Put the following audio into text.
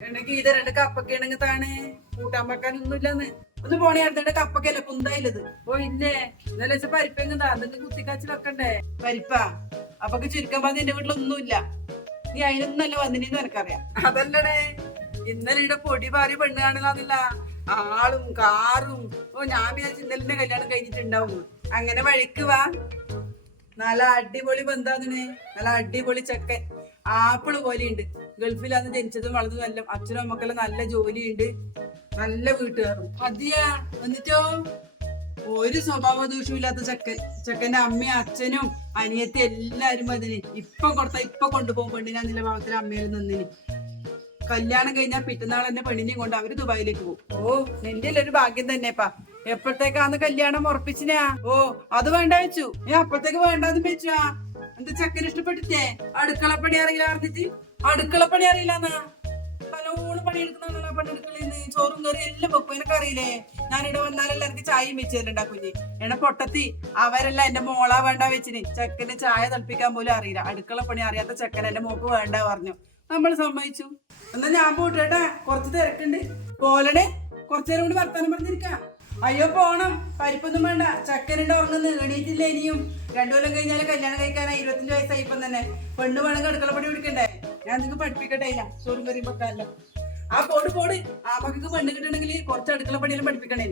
എണെങ്കിൽ ഇത് രണ്ട് കപ്പൊക്കെ ആണെങ്കിൽ താണ് കൂട്ടാൻ വെക്കാനൊന്നുമില്ലെന്ന് ഒന്ന് പോണേ അടുത്ത കപ്പൊക്കെയല്ലേ കുന്തായില്ലത് ഓ ഇല്ലേ ഇന്നലെ വെച്ച പരിപ്പെങ്ങ അതിന്റെ കുത്തിക്കാച്ചി വെക്കണ്ടേ പരിപ്പാ അപ്പൊക്ക് ചുരുക്കം പറഞ്ഞ എന്റെ വീട്ടിലൊന്നുമില്ല നീ അതിനൊന്നല്ല വന്നിനെന്ന് എനിക്കറിയാം അതല്ലടേ ഇന്നലെ ഇവിടെ പൊടി പാറി പെണ്ണ് കാണുന്നില്ല ആളും കാറും ഓ ഞാൻ വിചാരിച്ചു ഇന്നലെ കല്യാണം കഴിഞ്ഞിട്ടുണ്ടാവും അങ്ങനെ വഴിക്ക് വാ നല്ല അടിപൊളി ബന്ധാതിന് നല്ല അടിപൊളി ചെക്കൻ ആപ്പിള് പോലെയുണ്ട് ഗൾഫിലാന്ന് ജനിച്ചതും വളർന്നതും എല്ലാം അച്ഛനും അമ്മക്കെല്ലാം നല്ല ജോലിയുണ്ട് നല്ല വീട്ടുകാരും അതെയാ എന്നിട്ടോ ഒരു സ്വഭാവ ദൂഷ്യമില്ലാത്ത ചെക്കന്റെ അമ്മയും അച്ഛനും അനിയത്തി എല്ലാരും അതിന് ഇപ്പൊ കൊടുത്താ ഇപ്പൊ കൊണ്ടുപോകും പെണ്ണിനാ നില ഭാഗത്തിൽ അമ്മയിൽ നിന്നിന് കല്യാണം കഴിഞ്ഞാൽ പിറ്റന്നാൾ എന്നെ പെണ്ണിനെയും കൊണ്ട് അവര് ദുബായിലേക്ക് പോകും ഓ നിന്റെ ഒരു ഭാഗ്യം തന്നെപ്പാ എപ്പോഴത്തേക്കാന്ന് കല്യാണം ഉറപ്പിച്ചിനാ ഓ അത് വേണ്ട വെച്ചു നീ അപ്പഴത്തേക്ക് വേണ്ടാന്ന് വെച്ചാ എന്താ ചെക്കന് ഇഷ്ടപ്പെട്ടിട്ടേ അടുക്കളപ്പണി അറിയില്ല പറഞ്ഞിട്ട് അടുക്കളപ്പണി അറിയില്ലെന്നാ നല്ലോണം പണിയെടുക്കുന്ന പണിയെടുക്കളേന്ന് ചോറും കറി എല്ലാം വെക്കും എനക്ക് അറിയില്ലേ ഞാനിവിടെ വന്നാലല്ല എനിക്ക് ചായയും വെച്ച് തരണ്ടാ കുഞ്ഞി എന്നെ പൊട്ടത്തി അവരെല്ലാം എന്റെ മോളാ വേണ്ട വെച്ചിന് ചെക്കന് ചായ തിളപ്പിക്കാൻ പോലും അറിയില്ല അടുക്കളപ്പണി അറിയാത്ത ചെക്കൻ എന്റെ മോക്ക് വേണ്ട പറഞ്ഞു നമ്മൾ സമ്മതിച്ചു എന്നാ ഞാൻ പോട്ടെട്ടാ കുറച്ച് തിരക്കുണ്ട് പോലടെ കുറച്ചേരം കൂടി വർത്താനം പറഞ്ഞിരിക്കാം അയ്യോ പോണം പരിപ്പൊന്നും വേണ്ട ചക്കനുണ്ട് ഉറങ്ങുന്നു എണീറ്റില്ല ഇനിയും 2 കൊല്ലം കഴിഞ്ഞാൽ കല്യാണം കഴിക്കാനായി 25 വയസ്സായി ഇപ്പം തന്നെ പെണ്ണ് വേണമെങ്കിൽ അടുക്കളപ്പടി പിടിക്കണ്ടേ ഞാൻ നിങ്ങൾക്ക് പഠിപ്പിക്കട്ടെ ഇല്ല ചോറും കറിയും വെക്കാനല്ലോ ആ പോട് ആ മക്കൾക്ക് പെണ്ണ് കിട്ടണമെങ്കിൽ കുറച്ച് അടുക്കളപ്പടിയെല്ലാം പഠിപ്പിക്കണേ